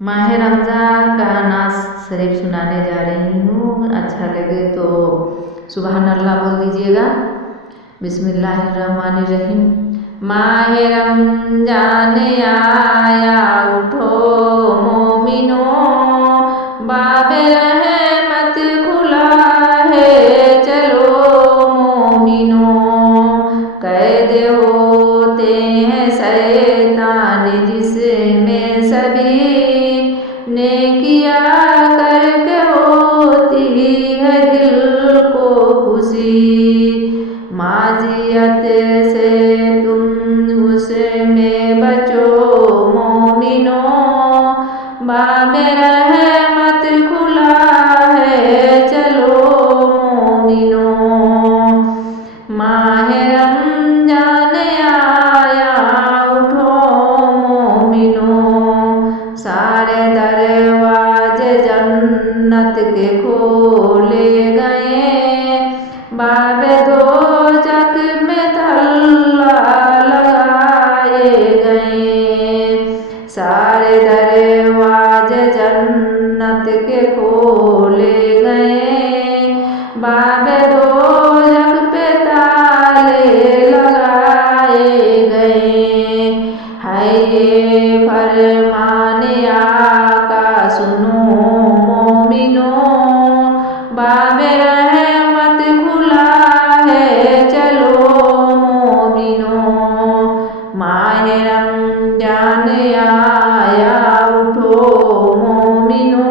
माह रमज़ान का नाज शरीफ सुनाने जा रही हूँ। अच्छा लगे तो सुबहान अल्लाह बोल दीजिएगा। बिस्मिल्लाहिर्रहमानिर्रहीम। माह रमज़ान आया उठो मोमिनो, बाबे रहमत खुला है चलो मोमिनो। कैद होते हैं शैतान जिसमें सभी नेकिया करके होती है दिल को खुशी। माजियत से तुम उसमें बचो मोमिनो, बाबे रहमत खुला है चलो मोमिनो। माह रमज़ान आया उठो मोमिनो, सारे दरवाजे जन्नत के खोले गए, बाबे दोज़ख में ताला लगाए गए। सारे दरवाजे जन्नत के खोले गए, बाबे दोज़ख पे ताले लगाए गए। है ये फरमान आका सुनो मोमिनो, बाबे रहमत खुला है चलो मोमिनो। माह रमज़ान आया उठो मोमिनो,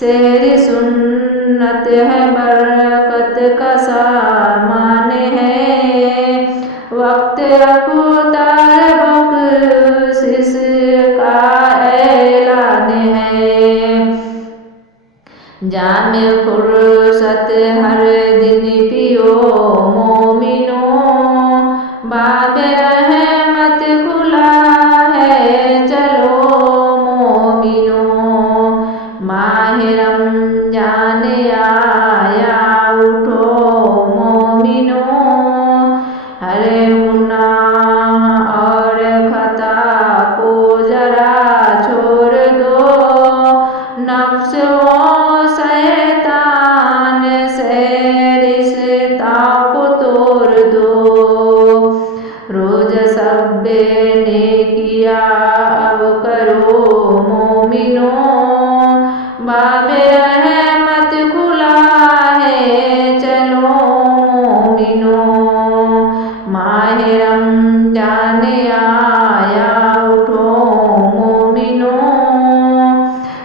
शेर सुन्नत है बरकत का सामान है, वक्त अफ्तार बख्शिश का ऐलान है। जामे फुर्सत हर दिन पियो मोमिनो, बाबे रहमत खुला है चलो मोमिनो। माह रमज़ान आया उठो मोमिनो, हर गुनाह और खता को जरा छोड़ दो, नफ्स व शैतान से रिश्ता को तोड़ दो। रोज सब्बे नेकिया अब करो मोमिनो, बाबे रहमत खुला है चलो मोमिनो। माह रमज़ान आया उठो मोमिनो,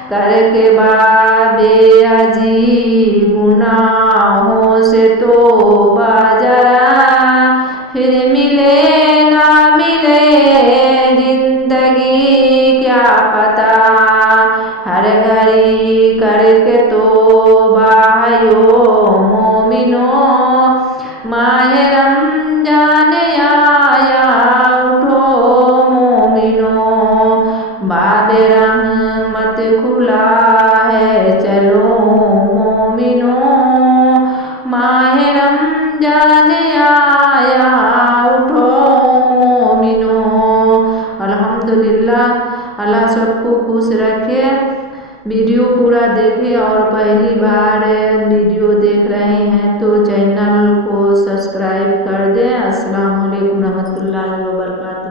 करके बाबे अजीब गुनाहों से तौबा जरा, फिर मिले ना मिले जिंदगी क्या पता। हर घड़ी करके तौबा यो मोमिनो, माह रमज़ान आया उठो मोमिनो, बाबे रहमत खुला है चलो मोमिनो। माह रमज़ान आया उठो मोमिनो। अल्हम्दुलिल्लाह, अल्लाह सबको खुश रखे। वीडियो पूरा देखें और पहली बार वीडियो देख रहे हैं तो चैनल को सब्सक्राइब कर दें। अस्सलाम वालेकुम रहमतुल्लाहि व बरकातहू।